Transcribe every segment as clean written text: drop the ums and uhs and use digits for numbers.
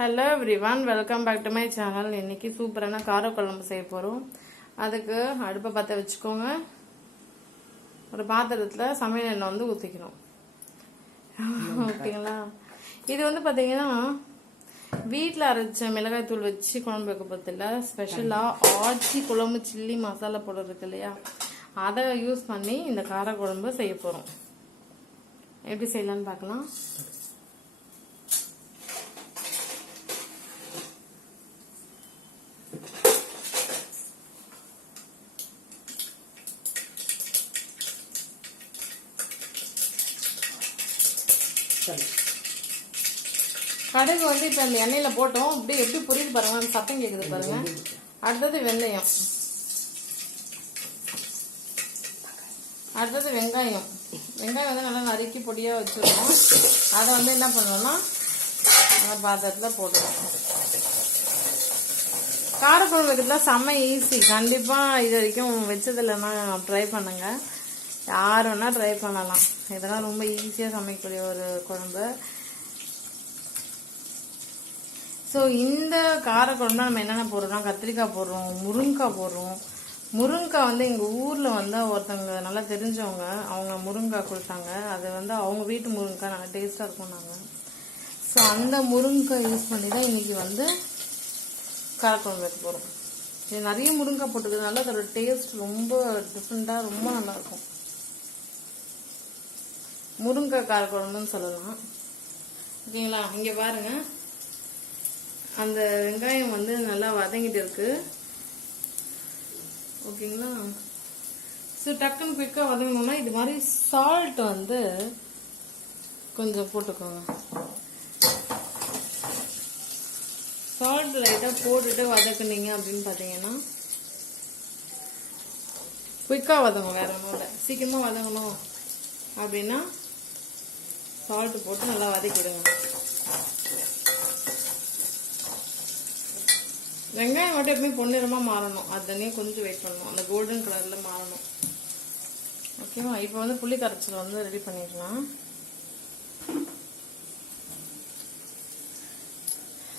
Hello everyone, welcome back to my channel. இன்னைக்கு சூப்பரான காரக்குழம்பு செய்ய போகிறோம். அதுக்கு அடுப்பை பற்ற வச்சுக்கோங்க. ஒரு பாத்திரத்தில் சமையல் எண்ணெய் வந்து ஊற்றிக்கணும். ஓகேங்களா? இது வந்து பார்த்தீங்கன்னா வீட்டில் அரைச்ச மிளகாய் தூள் வச்சு குழம்பு வைக்க போகிறதில்ல. ஸ்பெஷலாக ஆச்சி குழம்பு சில்லி மசாலா பவுடர் இருக்கு இல்லையா, அதை யூஸ் பண்ணி இந்த காரக்குழம்பு செய்ய போகிறோம். எப்படி செய்யலான்னு பார்க்கலாம். கடுகு வந்து இப்போ அந்த எண்ணெயில் போட்டோம். அப்படியே எப்படி புரியுது பாருங்க, அந்த சத்தம் கேட்குது பாருங்க. அடுத்தது வெந்தயம், அடுத்தது வெங்காயம். வெங்காயம் வந்து நல்லா நறுக்கி பொடியாக வச்சுருக்கோம். அதை வந்து என்ன பண்ணுவோம்னா அந்த பாத்திரத்தில் போட்டுருவோம். காரக்குழம்பு வைக்கிறதுலாம் செம்ம ஈஸி. கண்டிப்பாக இது வரைக்கும் வச்சதில்லைன்னா ட்ரை பண்ணுங்க. யார் வேணால் ட்ரை பண்ணலாம். இதெல்லாம் ரொம்ப ஈஸியாக சமைக்கக்கூடிய ஒரு குழம்பு. ஸோ இந்த காரக்குழம்புல நம்ம என்னென்ன போடுறோம்னா கத்திரிக்காய் போடுறோம், முருங்கைக்காய் போடுறோம். முருங்கைக்காய் வந்து எங்கள் ஊரில் வந்து ஒருத்தவங்க நல்லா தெரிஞ்சவங்க, அவங்க முருங்கைக்காய் கொடுத்தாங்க. அது வந்து அவங்க வீட்டு முருங்கைக்காய் நல்லா டேஸ்ட்டாக இருக்கும். நாங்கள் ஸோ அந்த முருங்கைக்காய் யூஸ் பண்ணி தான் இன்றைக்கி வந்து காரக்குழம்பு வைக்க போகிறோம். இது நிறைய முருங்கைக்காய் போட்டுக்கிறதுனால அதோட டேஸ்ட் ரொம்ப டிஃப்ரெண்ட்டாக ரொம்ப நல்லாயிருக்கும். முருங்கைக்காய் காரக்குழம்புன்னு சொல்லலாம். ஓகேங்களா? இங்கே பாருங்கள், அந்த வெங்காயம் வந்து நல்லா வதங்கிட்டு இருக்கு. ஓகேங்களா? ஸோ டக்குன்னு குயிக்காக வதங்கணும்னா இது மாதிரி சால்ட் வந்து கொஞ்சம் போட்டுக்கோங்க. சால்ட் லைட்டாக போட்டுட்டு வதக்குனீங்க அப்படின்னு பார்த்தீங்கன்னா குயிக்காக வதங்கும். வேற ஒன்றும் இல்லை, சீக்கிரமாக வதங்கணும் அப்படின்னா சால்ட் போட்டு நல்லா வதக்கிடுங்க. வெங்காயம் மட்டும் எப்பவுமே பொன்னிறமாக மாறணும். அது தனியாக கொஞ்சம் வெயிட் பண்ணணும், அந்த கோல்டன் கலரில் மாறணும். ஓகேவா? இப்போ வந்து புளி கரைச்சல் வந்து ரெடி பண்ணிடலாம்.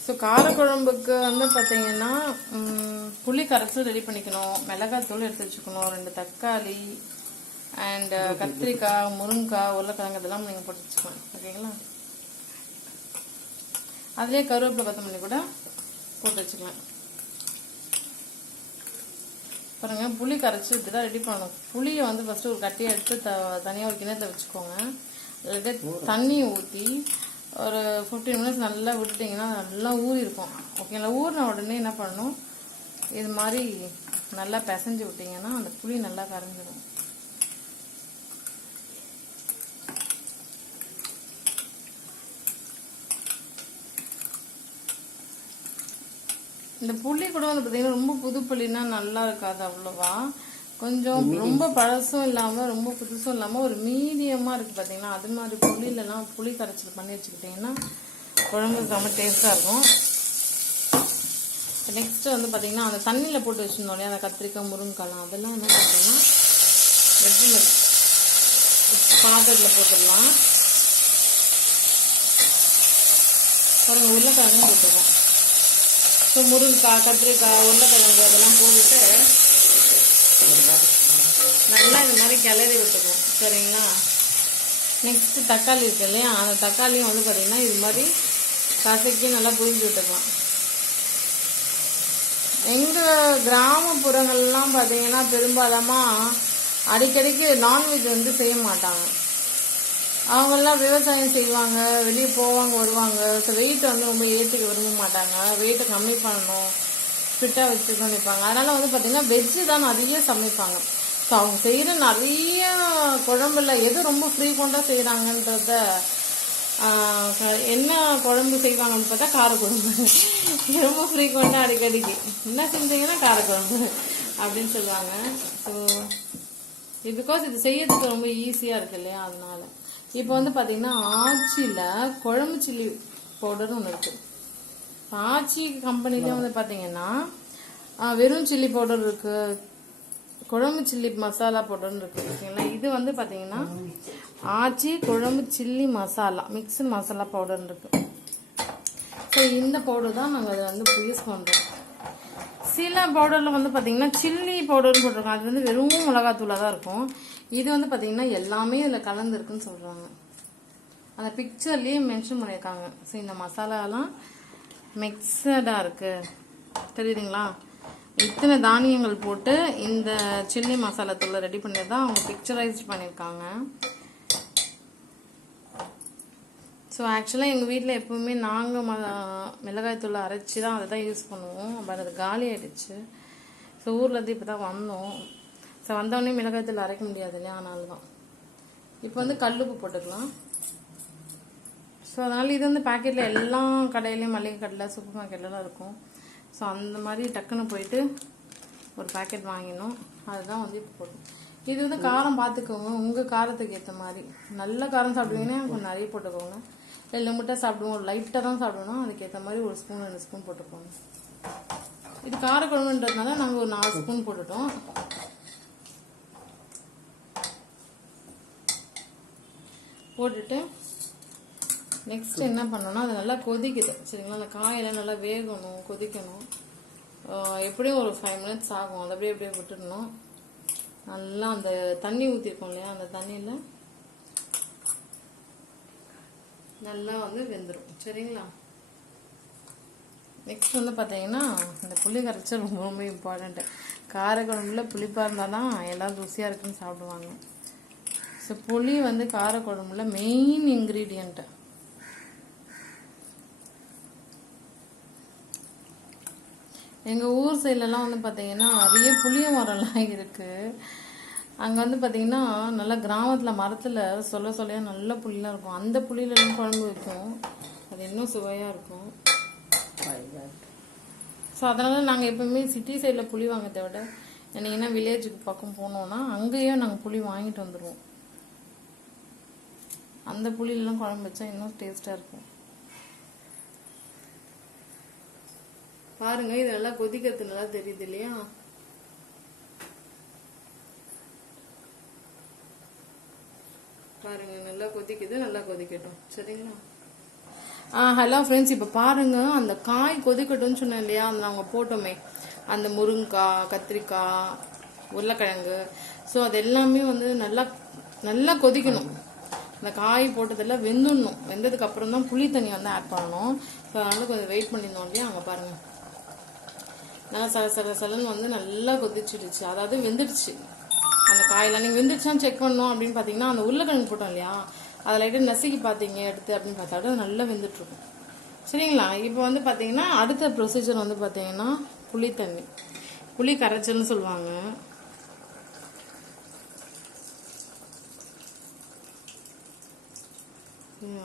ஸோ காரக்குழம்புக்கு வந்து பார்த்தீங்கன்னா புளி கரைச்சல் ரெடி பண்ணிக்கணும். மிளகாய் தூள் எடுத்து வச்சுக்கணும். 2 தக்காளி அண்ட் கத்திரிக்காய், முருங்கைக்காய், உருளைக்கிழங்கு இதெல்லாம் நீங்கள் போட்டு வச்சுக்கணும். ஓகேங்களா? அதுலேயே கருவேப்பிலை, கொத்தமல்லி கூட போட்டு வச்சுக்கலாம். பாருங்க, புளி கரைச்சி இப்படிதான் ரெடி பண்ணணும். புளியை வந்து ஃபர்ஸ்ட் ஒரு கட்டியை எடுத்து தனியாக ஒரு கிணத்துல வச்சுக்கோங்க. அதில் தண்ணி ஊற்றி ஒரு 15 மினிட்ஸ் நல்லா விட்டுட்டிங்கன்னா நல்லா ஊறி இருக்கும். ஓகேங்களா? ஊறின உடனே என்ன பண்ணணும், இது மாதிரி நல்லா பிசைஞ்சு விட்டிங்கன்னா அந்த புளி நல்லா கரைஞ்சிடும். இந்த புளி கூட வந்து பார்த்தீங்கன்னா ரொம்ப புது புளினா நல்லா இருக்காது அவ்வளோவா. கொஞ்சம் ரொம்ப பழசும் இல்லாமல் ரொம்ப புதுசும் இல்லாமல் ஒரு மீடியமாக இருக்குது பார்த்தீங்கன்னா. அது மாதிரி புளியிலலாம் புளி கரைச்சல் பண்ணி வச்சுக்கிட்டிங்கன்னா குழம்பு செம்ம டேஸ்ட்டாக இருக்கும். நெக்ஸ்ட்டு வந்து பார்த்தீங்கன்னா அந்த தண்ணியில் போட்டு வச்சுருந்தோம் இல்லையா, அந்த கத்திரிக்காய், முருங்கைக்காய் அதெல்லாம் என்ன பார்த்தீங்கன்னா வெஜ்ஜில் பாத்திரத்தில் போட்டுடலாம். பாருங்கள், உருளைக்கிழங்கும் போட்டுருவோம். ஸோ முருங்கைக்காய், கத்திரிக்காய், உருளைக்கிழங்கு அதெல்லாம் போட்டுட்டு நல்லா இது மாதிரி கிளறி விட்டுக்குவோம். சரிங்களா? நெக்ஸ்ட்டு தக்காளி இருக்கு இல்லையா, அந்த தக்காளியும் வந்து பார்த்திங்கன்னா இது மாதிரி கசக்கி நல்லா புரிஞ்சு விட்டுக்கலாம். எங்கள் கிராமப்புறங்கள்லாம் பார்த்தீங்கன்னா பெரும்பாலமாக அடிக்கடிக்கு நான்வெஜ் வந்து செய்ய மாட்டாங்க. அவங்கெல்லாம் விவசாயம் செய்வாங்க, வெளியே போவாங்க வருவாங்க. ஸோ வெயிட்டை வந்து ரொம்ப ஏற்றிக்க விரும்ப மாட்டாங்க. வெயிட்டை கம்மி பண்ணணும், ஃபிட்டாக வச்சுக்கணும் நினைப்பாங்க. அதனால் வந்து பார்த்திங்கன்னா வெஜ்ஜு தான் நிறைய சமைப்பாங்க. ஸோ அவங்க செய்கிற நிறைய குழம்புல எது ரொம்ப ஃப்ரீக்வெண்ட்டாக செய்கிறாங்கன்றத என்ன குழம்பு செய்வாங்கன்னு பார்த்தா காரக்குழம்பு ரொம்ப ஃப்ரீக்வெண்ட்டாக அடிக்கடிக்கு என்ன செஞ்சீங்கன்னா காரக்குழம்பு அப்படின்னு சொல்லுவாங்க. ஸோ இது பிகாஸ் இது செய்யறதுக்கு ரொம்ப ஈஸியாக இருக்கு இல்லையா, அதனால. இப்போ வந்து பார்த்தீங்கன்னா ஆச்சியில் குழம்பு சில்லி பவுடர்னு ஒன்று இருக்குது. ஆச்சி கம்பெனிலே வந்து பார்த்தீங்கன்னா வெறும் சில்லி பவுடர் இருக்குது, குழம்பு சில்லி மசாலா பவுடர்னு இருக்குது. ஓகேங்களா? இது வந்து பார்த்தீங்கன்னா ஆச்சி குழம்பு சில்லி மசாலா மிக்ஸ்டு மசாலா பவுடர்னு இருக்குது. ஸோ இந்த பவுடர் தான் நாங்கள் அதை வந்து யூஸ் பண்ணுறோம். சில பவுடரில் வந்து பார்த்தீங்கன்னா சில்லி பவுடர்னு போட்டிருக்கோம். அது வந்து வெறும் மிளகாத்தூளாக தான் இருக்கும். இது வந்து பார்த்தீங்கன்னா எல்லாமே இதில் கலந்துருக்குன்னு சொல்கிறாங்க. அந்த பிக்சர்லேயே மென்ஷன் பண்ணியிருக்காங்க. ஸோ இந்த மசாலாலாம் மிக்சடாக இருக்குது தெரியுதுங்களா? இத்தனை தானியங்கள் போட்டு இந்த சில்லி மசாலா தூளை ரெடி பண்ணி தான் அவங்க பிக்சரைஸ் பண்ணியிருக்காங்க. ஸோ ஆக்சுவலாக எங்கள் வீட்டில் எப்போவுமே நாங்கள் மிளகாய் தூளை அரைச்சி தான் அதை தான் யூஸ் பண்ணுவோம். பட் அது காலி ஆகிடுச்சு. ஸோ ஊர்லேருந்து இப்போ தான் வந்தோம். ஸோ வந்தோடனே மிளகாய் தூள் அரைக்க முடியாது இல்லையா? அதனால தான் இப்போ வந்து கல்லுப்பு போட்டுக்கலாம். ஸோ அதனால் இது வந்து பேக்கெட்டில் எல்லா கடையிலையும் மளிகை கடையில் சூப்பர் மார்க்கெட்லாம் இருக்கும். ஸோ அந்த மாதிரி டக்குன்னு போயிட்டு ஒரு பேக்கெட் வாங்கினோம். அதுதான் வந்து இப்போ போடும். இது வந்து காரம் பார்த்துக்கோங்க, உங்கள் காரத்துக்கு ஏற்ற மாதிரி. நல்ல காரம் சாப்பிடுவீங்கன்னா கொஞ்சம் நிறைய போட்டுக்கோங்க. இல்லை முட்டை சாப்பிடுவோம், ஒரு லைட்டாக தான் சாப்பிடணும், அதுக்கேற்ற மாதிரி 1 ஸ்பூன் 2 ஸ்பூன் போட்டுக்கோங்க. இது காரக்குழம்புன்றதுனால நாங்கள் ஒரு 4 ஸ்பூன் போட்டுட்டோம். போட்டுட்டு நெக்ஸ்ட் என்ன பண்ணோம்னா அது நல்லா கொதிக்குது சரிங்களா? அந்த காயெல்லாம் நல்லா வேகணும், கொதிக்கணும். எப்படியும் ஒரு 5 மினிட்ஸ் ஆகும். அதை அப்படியே விட்டுடணும். நல்லா அந்த தண்ணி ஊற்றிருக்கோம் இல்லையா? அந்த தண்ணியில் நல்லா வந்து வெந்துடும் சரிங்களா? நெக்ஸ்ட் வந்து பார்த்தீங்கன்னா இந்த புளி கரைச்சல் ரொம்ப ரொம்ப இம்பார்ட்டண்ட்டு. காரக்குழம்புல புளிப்பாக இருந்தால் தான் எல்லாம் ருசியாக இருக்குன்னு சாப்பிடுவாங்க. ஸோ புளி வந்து காரக்குழம்புல மெயின் இன்க்ரீடியண்ட்டு. எங்கள் ஊர் சைட்லலாம் வந்து பார்த்தீங்கன்னா நிறைய புளிய மரம்லாம் இருக்குது. அங்கே வந்து பார்த்தீங்கன்னா நல்லா கிராமத்தில் மரத்தில் சொல்லையாக நல்ல புளிலாம் இருக்கும். அந்த புளியிலலாம் குழம்பு வைக்கும். அது இன்னும் சுவையாக இருக்கும். ஸோ அதனால் நாங்கள் எப்போவுமே சிட்டி சைடில் புளி வாங்கிறத விட என்னைக்குன்னா வில்லேஜுக்கு பக்கம் போனோன்னா அங்கேயே நாங்கள் புளி வாங்கிட்டு வந்துடுவோம். அந்த புளியிலலாம் குழம்பு வச்சா இன்னும் டேஸ்ட்டாக இருக்கும். பாருங்க, இது நல்லா கொதிக்கிறது நல்லா தெரியுது இல்லையா? பாருங்க நல்லா கொதிக்குது, நல்லா கொதிக்கட்டும் சரிங்களா? ஹலோ ஃப்ரெண்ட்ஸ், இப்போ பாருங்க அந்த காய் கொதிக்கட்டும்னு சொன்னேன் இல்லையா? அந்த நாங்கள் போட்டோமே அந்த முருங்கைக்காய், கத்திரிக்காய், உருளைக்கிழங்கு. ஸோ அது எல்லாமே வந்து நல்லா நல்லா கொதிக்கணும். அந்த காய் போட்டதெல்லாம் வெந்துடணும். வெந்ததுக்கு அப்புறம் தான் புளி தண்ணி வந்து ஆட் பண்ணணும். ஸோ அதனால கொஞ்சம் வெயிட் பண்ணியிருந்தோம் இல்லையா? அங்கே பாருங்க நல்லா சலன்னு வந்து நல்லா கொதிச்சிடுச்சு. அதாவது வெந்துடுச்சு அந்த காயெல்லாம். நீங்கள் வெந்துடுச்சான்னு செக் பண்ணணும் அப்படின்னு பார்த்தீங்கன்னா அந்த உருளைக்கிழங்கு போட்டோம் இல்லையா? அதை லைட்டாக நசுக்கி பார்த்தீங்க எடுத்து அப்படின்னு பார்த்தாலும் அது நல்லா வெந்துட்டுருக்கும் சரிங்களா? இப்போ வந்து பார்த்தீங்கன்னா அடுத்த ப்ரொசீஜர் வந்து பார்த்தீங்கன்னா புளி தண்ணி, புளி கரைச்சல்னு சொல்லுவாங்க.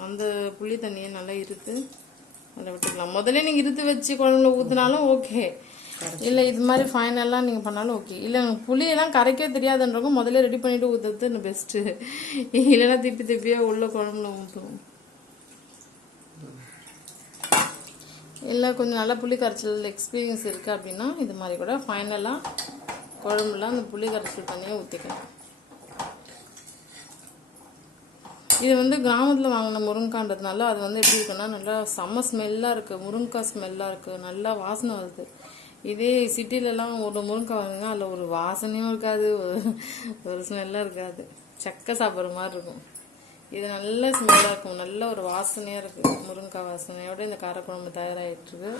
அந்த புளி தண்ணியை நல்லா இருத்து அதில் விட்டுக்கலாம். முதல்ல நீங்கள் இருத்து வச்சு குழம்புல ஊற்றினாலும் ஓகே, இல்லை இது மாதிரி ஃபைனலாக நீங்கள் பண்ணாலும் ஓகே. இல்லை புளியெல்லாம் கரைக்க தெரியாதுன்றவங்க முதல்ல ரெடி பண்ணிவிட்டு ஊற்றுறது பெஸ்ட்டு. இல்லைன்னா திப்பியாக உள்ள குழம்புல ஊற்றுவோம். இல்லை கொஞ்சம் நல்லா புளி கரைச்சல் எக்ஸ்பீரியன்ஸ் இருக்குது அப்படின்னா இது மாதிரி கூட ஃபைனலாக குழம்புல அந்த புளி கரைச்சல் தண்ணியை ஊற்றிக்கலாம். இது வந்து கிராமத்தில் வாங்கின முருங்கான்றதுனால அது வந்து எப்படி இருக்குன்னா நல்லா செம்ம ஸ்மெல்லாக இருக்குது. முருங்காய் ஸ்மெல்லாக இருக்குது, நல்லா வாசனை வருது. இதே சிட்டிலலாம் ஒரு முருங்காய் வாங்குங்க, அதில் ஒரு வாசனையும் இருக்காது, ஒரு ஸ்மெல்லாக இருக்காது, சக்கை சாப்பிட்ற மாதிரி இருக்கும். இது நல்ல ஸ்மெல்லாக இருக்கும், நல்ல ஒரு வாசனையாக இருக்குது. முருங்காய் வாசனையோட இந்த காரக்குழம்பு தயாராகிட்டுருக்கு.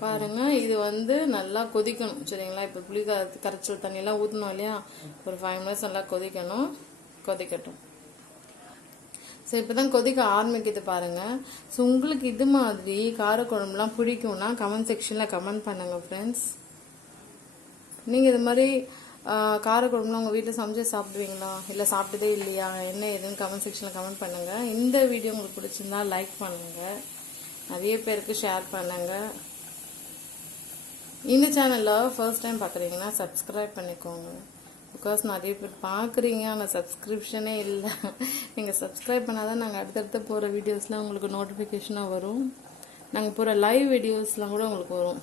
பாருங்க, இது வந்து நல்லா கொதிக்கணும் சரிங்களா? இப்போ புளி கரைச்சல் தண்ணியெல்லாம் ஊற்றணும் இல்லையா? ஒரு 5 மினிட்ஸ் நல்லா கொதிக்கணும். கொதிக்கட்டும். ஸோ இப்போ தான் கொதிக்க ஆரம்பிக்குது பாருங்கள். ஸோ உங்களுக்கு இது மாதிரி காரக்குழம்புலாம் பிடிக்கும்னா கமெண்ட் செக்ஷனில் கமெண்ட் பண்ணுங்கள் ஃப்ரெண்ட்ஸ். நீங்கள் இது மாதிரி காரக்குழம்புலாம் உங்கள் வீட்டில் சமைச்சு சாப்பிடுவீங்களா? இல்லை சாப்பிட்டதே இல்லையா? என்ன ஏதுன்னு கமெண்ட் செக்ஷனில் கமெண்ட் பண்ணுங்கள். இந்த வீடியோ உங்களுக்கு பிடிச்சிருந்தா லைக் பண்ணுங்கள், நிறைய பேருக்கு ஷேர் பண்ணுங்கள். இந்த சேனலில் ஃபர்ஸ்ட் டைம் பார்க்குறீங்கன்னா சப்ஸ்கிரைப் பண்ணிக்கோங்க. பிகாஸ் நிறைய பேர் பார்க்குறீங்க ஆனால் சப்ஸ்கிரிப்ஷனே இல்லை. நீங்கள் சப்ஸ்கிரைப் பண்ணால் தான் நாங்கள் அடுத்தடுத்து போகிற வீடியோஸ்லாம் உங்களுக்கு நோட்டிஃபிகேஷனாக வரும். நாங்கள் போகிற லைவ் வீடியோஸ்லாம் கூட உங்களுக்கு வரும்.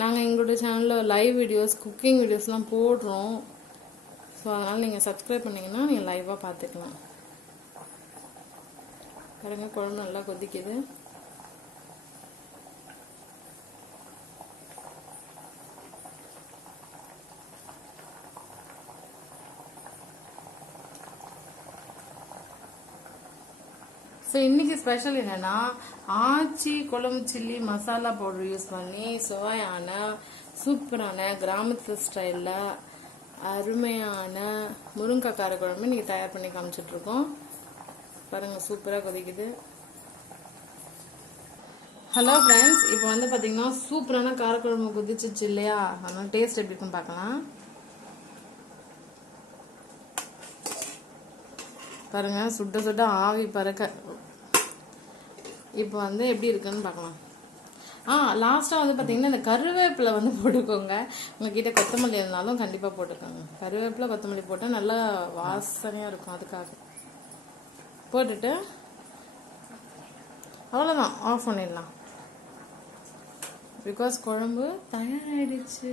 நாங்கள் எங்களோட சேனலில் லைவ் வீடியோஸ், குக்கிங் வீடியோஸ்லாம் போடுறோம். ஸோ அதனால் நீங்கள் சப்ஸ்கிரைப் பண்ணிங்கன்னா நீங்கள் லைவாக பார்த்துக்கலாம். பாருங்க குழம்பு நல்லா கொதிக்குது. ஸோ இன்னைக்கு ஸ்பெஷல் என்னன்னா ஆச்சி குழம்பு சில்லி மசாலா பவுடர் யூஸ் பண்ணி சுவையான சூப்பரான கிராமத்து ஸ்டைலில் அருமையான முருங்கைக்காய் கார குழம்பு இன்னைக்கு தயார் பண்ணி காமிச்சிட்டு இருக்கோம். பாருங்க சூப்பராக கொதிக்குது. ஹலோ ஃப்ரெண்ட்ஸ், இப்போ வந்து பார்த்தீங்கன்னா சூப்பரான காரக்குழம்பு கொதிச்சிச்சு இல்லையா? அதனால டேஸ்ட் எப்படி இருக்குன்னு பார்க்கலாம். பாருங்க சுட்ட சுட்ட ஆவி பறக்க. இப்போ வந்து எப்படி இருக்குன்னு பார்க்கலாம். லாஸ்ட்டாக வந்து பார்த்தீங்கன்னா இந்த கருவேப்பிலை வந்து போட்டுக்கோங்க. உங்ககிட்ட கொத்தமல்லி இருந்தாலும் கண்டிப்பாக போட்டுக்கோங்க. கருவேப்பிலை கொத்தமல்லி போட்டால் நல்லா வாசனையாக இருக்கும். அதுக்காக போட்டுட்டு அவ்வளோதான், ஆஃப் பண்ணிடலாம். பிகாஸ் குழம்பு தயாராகிடுச்சு.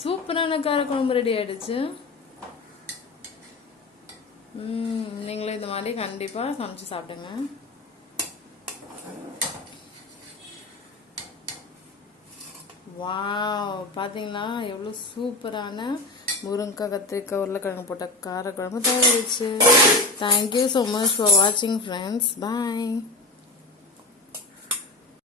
சூப்பரான காரக்குழம்பு ரெடி ஆயிடுச்சு. நீங்களும் இந்த மாதிரி கண்டிப்பாக சமைச்சு சாப்பிடுங்க. வாவ், பார்த்தீங்களா எவ்வளோ சூப்பரான முருங்கைக்காய் கத்திரிக்காய் உருளைக்கிழங்கு போட்ட காரக்குழம்பு தயாரிச்சு. தேங்க்யூ ஸோ மச் ஃபார் வாட்சிங் ஃப்ரெண்ட்ஸ். பாய்.